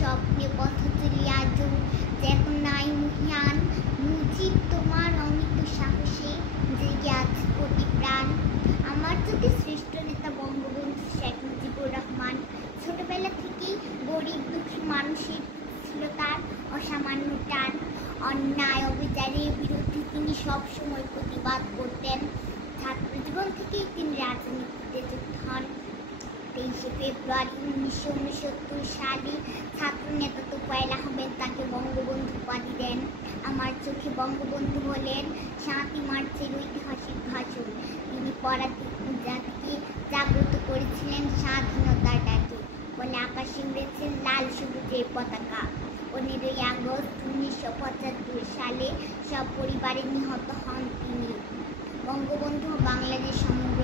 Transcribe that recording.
স্বপ্নে পথ চলি আজও চেতনায় মহিয়ান মুজিব তোমার অমিত সাহসে জেগে আছে কোটি প্রাণ। আমার যদি শ্রেষ্ঠ নেতা বঙ্গবন্ধু শেখ মুজিবুর রহমান। ছোটবেলা থেকেই গরিব দুঃখী মানুষের ছিল তার অসামান্য টান। অন্যায় অবিচারের বিরুদ্ধে তিনি সবসময় প্রতিবাদ করতেন। ছাত্র জীবন থেকেই তিনি রাজনীতিতে যুক্ত হন। 23শে ফেব্রুয়ারি 1969 সালে ছাত্রনেতা তোফায়েল আহমেদ তাকে বঙ্গবন্ধু উপাধি দেন। আমার চোখে বঙ্গবন্ধু হলেন 7ই মার্চের ঐতিহাসিক ভাষণ। তিনি পরাধীন জাতিকে জাগ্রত করেছিলেন স্বাধীনতার ডাকে, বলে আকাশে উড়েছেন লাল সবুজের পতাকা। 15ই আগস্ট 1975 সালে সপরিবারে নিহত হন তিনি। বঙ্গবন্ধু বাংলাদেশ সমগ্র